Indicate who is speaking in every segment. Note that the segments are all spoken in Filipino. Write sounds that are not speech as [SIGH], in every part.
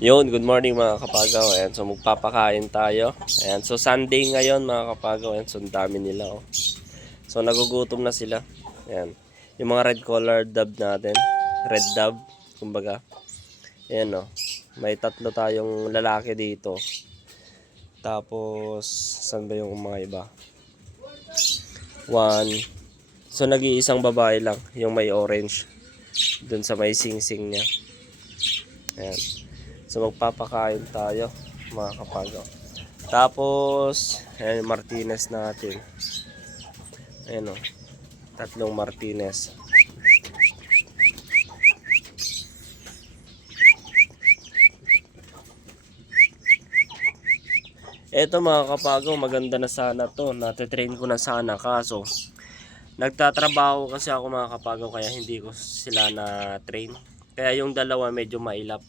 Speaker 1: Yun, good morning mga kapagaw. Ayan, so magpapakain tayo. Ayan, so Sunday ngayon mga kapagaw. Ayan, so dami nila oh. So nagugutom na sila. Ayan. Yung mga red collar dove natin. Red dove, kumbaga. Ayan oh. May tatlo tayong lalaki dito. Tapos, saan ba yung mga iba? One. So nag-iisang babae lang. Yung may orange. Dun sa may sing-sing niya. Ayan. So magpapakain tayo mga kapagaw. Tapos, ayan yung Martinez natin. Ayan o. Tatlong Martinez. Eto mga kapagaw, maganda na sana to. Natitrain ko na sana kaso nagtatrabaho kasi ako mga kapagaw kaya hindi ko sila na train. Kaya yung dalawa medyo mailap.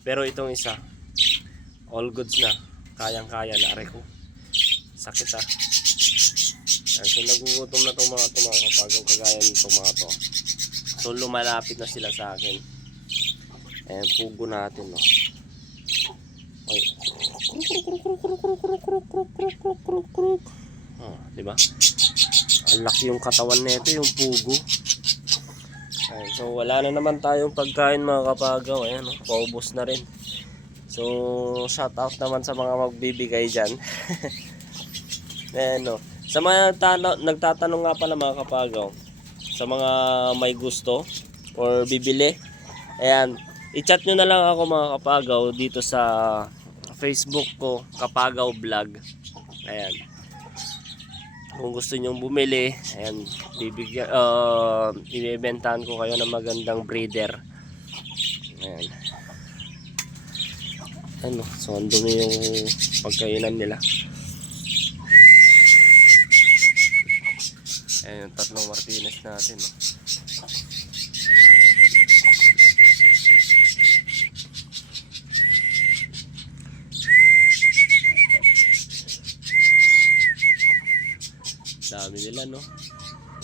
Speaker 1: Pero itong isa, all goods na. Kayang-kaya na ko. Sakit ah. Ayan, so nagugutom na itong mga to mga kapagaw kagaya nitong mga to. So lumalapit na sila sa akin. Ayan, pugo natin no. Ay. Oh, di ba? Ang laki yung katawan nito, yung pugo. Ayan, so wala na naman tayong pagkain mga kapagaw. Ayan, oh, paubos na rin. So, shout out naman sa mga magbibigay dyan. [LAUGHS] Ayan, oh. Sa mga nagtatanong nga pala mga kapagaw, sa mga may gusto or bibili, ayan, i-chat nyo na lang ako mga kapagaw dito sa Facebook ko, Kapagaw Vlog. Ayan kung gusto nyong bumili, ayan, bibigyan, uh, ibebentahan ko kayo ng magandang breeder. Ayan. Ano, so ang dumi yung pagkainan nila. Ayan yung tatlong Martinez natin. Oh. Dami nila, no?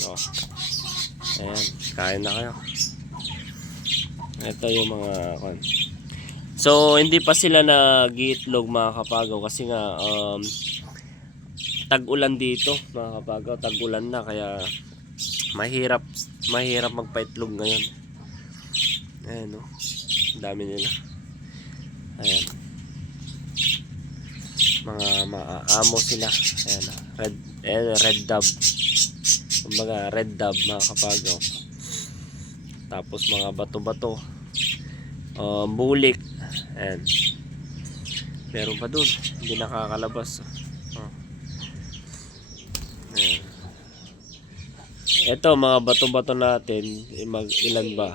Speaker 1: Oh. Ayan, kain na kayo. Ito yung mga kon. So, hindi pa sila nag-iitlog mga kapagaw kasi nga um, tag-ulan dito mga kapagaw, tag-ulan na kaya mahirap mahirap magpaitlog ngayon. Ayan, no? Dami nila. Ayan. Mga maaamo sila. Ayan, red eh, red dove. Kumbaga, red dove mga kapagaw. Tapos mga bato-bato. Uh, bulik. Ayan. Meron pa dun. Hindi nakakalabas. Oh. Ayan. Ito, mga bato-bato natin. eh, Mag, ilan ba?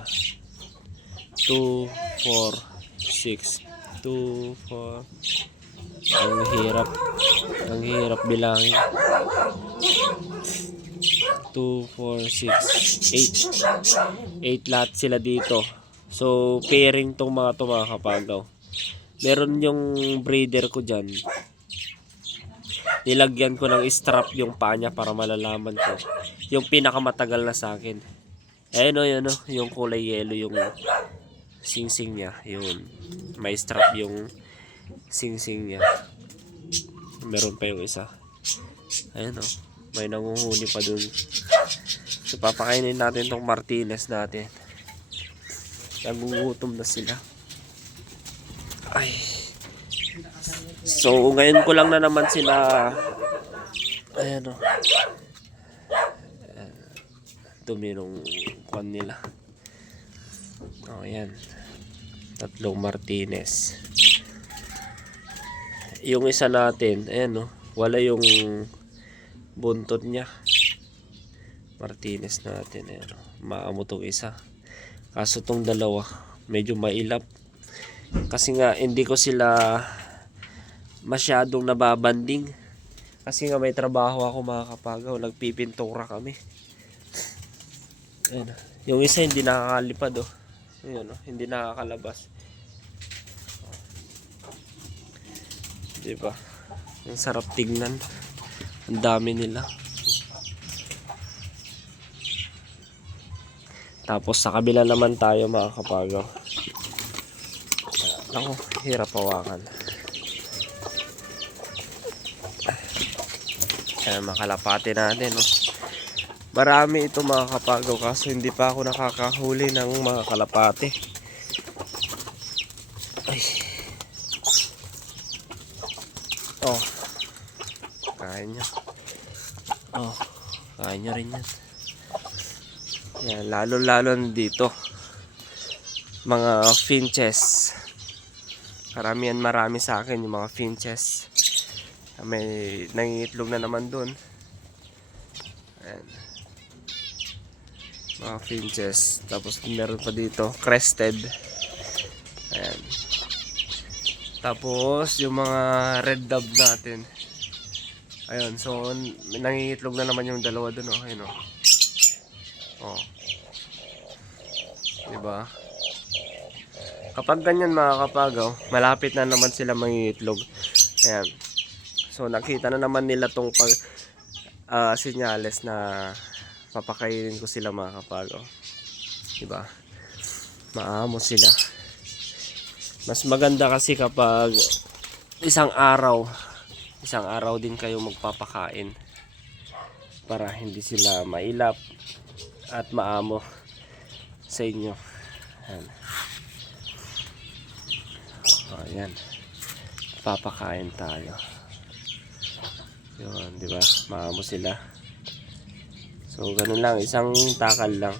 Speaker 1: 2, 4, 6. 2, 4, ang hirap. Ang hirap bilangin. 2, 4, 6, 8. 8 lahat sila dito. So, pairing tong mga to mga kapagaw. Meron yung breeder ko dyan. Nilagyan ko ng strap yung paa niya para malalaman ko. Yung pinakamatagal na sa akin. Ayun o, yun o. Yung kulay yellow yung sing-sing niya. Yun. May strap yung sing-sing niya. Meron pa yung isa. Ayan o. May nanguhuli pa dun. So, papakainin natin tong Martinez natin. Nagugutom na sila. Ay. So, ngayon ko lang na naman sila ayan o. Ayan. Dumi nung kwan nila. O, ayan. Tatlong Martinez yung isa natin, ayan no, wala yung buntot niya. Martinez natin, ayan no. Maamo tong isa. Kaso tong dalawa, medyo mailap. Kasi nga, hindi ko sila masyadong nababanding. Kasi nga may trabaho ako mga kapagaw, nagpipintura kami. Ayan, yung isa hindi nakakalipad oh. Ayan, oh, hindi nakakalabas. Di ba? Ang sarap tignan. Ang dami nila. Tapos sa kabila naman tayo mga kapagaw. Ako, hirap hawakan. Ayan, makalapati natin, no? Marami ito mga kapagaw kaso hindi pa ako nakakahuli ng mga kalapati. Oh. Kain nyo. Oh. Kain nyo rin yan. Yan, lalo-lalo dito. Mga finches. Karamihan marami sa akin yung mga finches. May nangingitlog na naman dun. Ayan. Mga finches. Tapos meron pa dito, crested. Tapos yung mga red dove natin. Ayun, so nangingitlog na naman yung dalawa dun, oh. Ayun, oh. Oh. Diba? Kapag ganyan mga kapagaw, malapit na naman sila mangingitlog. Ayan. So nakita na naman nila tong pag ah, senyales na papakainin ko sila mga kapagaw. Diba? Maamo sila. Mas maganda kasi kapag isang araw, isang araw din kayo magpapakain para hindi sila mailap at maamo sa inyo. Ayan. Ayan. Papakain tayo. Yun, di ba? Maamo sila. So, ganun lang. Isang takal lang.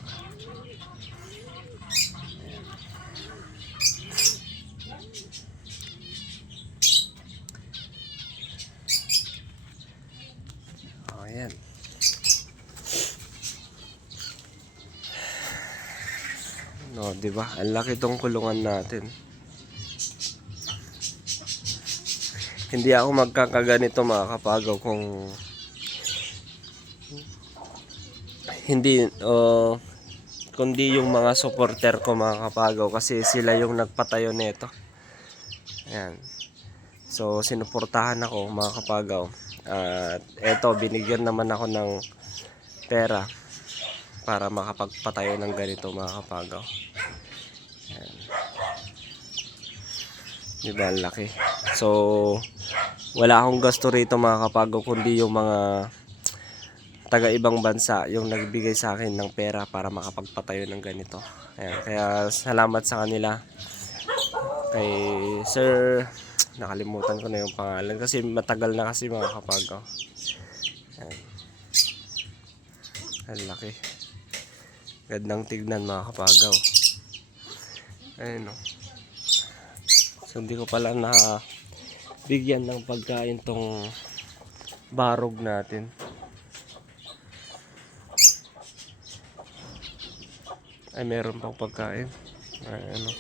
Speaker 1: O, ayan. No, di ba? Ang laki tong kulungan natin. Hindi ako magkakaganito mga kapagaw kung hindi uh, kundi yung mga supporter ko mga kapagaw kasi sila yung nagpatayo nito. Ayan. So sinuportahan ako mga kapagaw. At eto binigyan naman ako ng pera para makapagpatayo ng ganito mga kapagaw. Ayan. Diba, ang laki. So, wala akong gasto rito mga kapagaw, kundi yung mga taga ibang bansa yung nagbigay sa akin ng pera para makapagpatayo ng ganito. Ayan, kaya salamat sa kanila. Kay Sir, nakalimutan ko na yung pangalan kasi matagal na kasi mga kapagaw. Ayan. Ang laki. Gandang tignan mga kapagaw. Ayun o. So hindi ko pala na bigyan ng pagkain tong barog natin. Ay meron pang pagkain. Ay ano.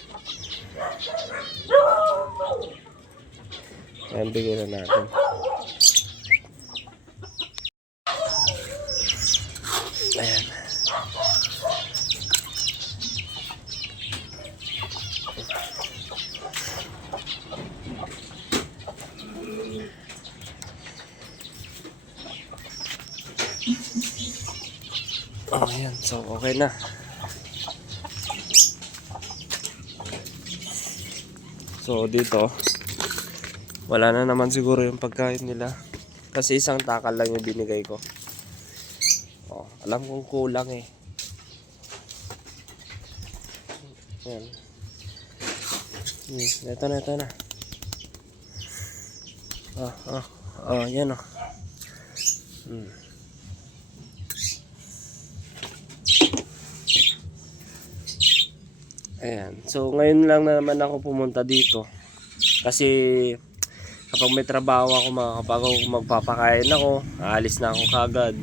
Speaker 1: Ayan, bigyan na natin. Oh, ayan. So, okay na. So, dito, wala na naman siguro yung pagkain nila. Kasi isang takal lang yung binigay ko. Oh, alam kong kulang eh. Ayan. Hmm, ito na, ito na. Ah, ah, ah, yan oh. Hmm. Ayan. So, ngayon lang na naman ako pumunta dito. Kasi, kapag may trabaho ako mga kapag ako magpapakain ako, aalis na ako kagad.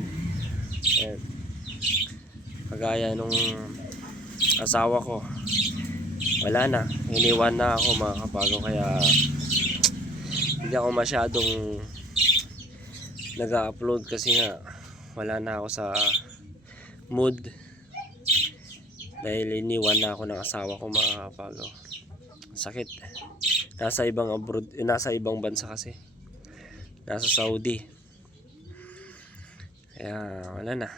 Speaker 1: Ayan. Kagaya nung asawa ko. Wala na. Iniwan na ako mga kapago. Kaya, hindi ako masyadong nag-upload kasi nga wala na ako sa mood dahil iniwan na ako ng asawa ko mga kapago sakit nasa ibang abroad eh, nasa ibang bansa kasi nasa Saudi kaya wala na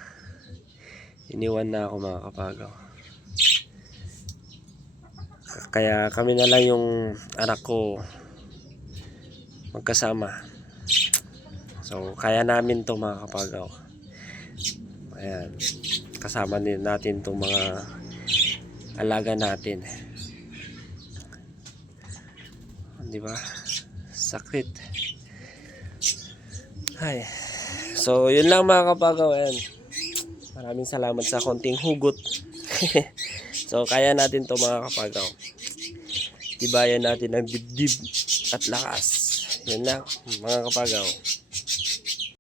Speaker 1: iniwan na ako mga kapagaw Kaya kami na lang yung anak ko magkasama. So, kaya namin to mga kapagaw. Ayan. Kasama natin itong mga alaga natin. Di ba? Sakit. Ay. So, yun lang mga kapagaw. Ayan. Maraming salamat sa konting hugot. [LAUGHS] so, kaya natin to mga kapagaw. Tibayan natin ang dibdib at lakas. Yun lang, mga kapagaw.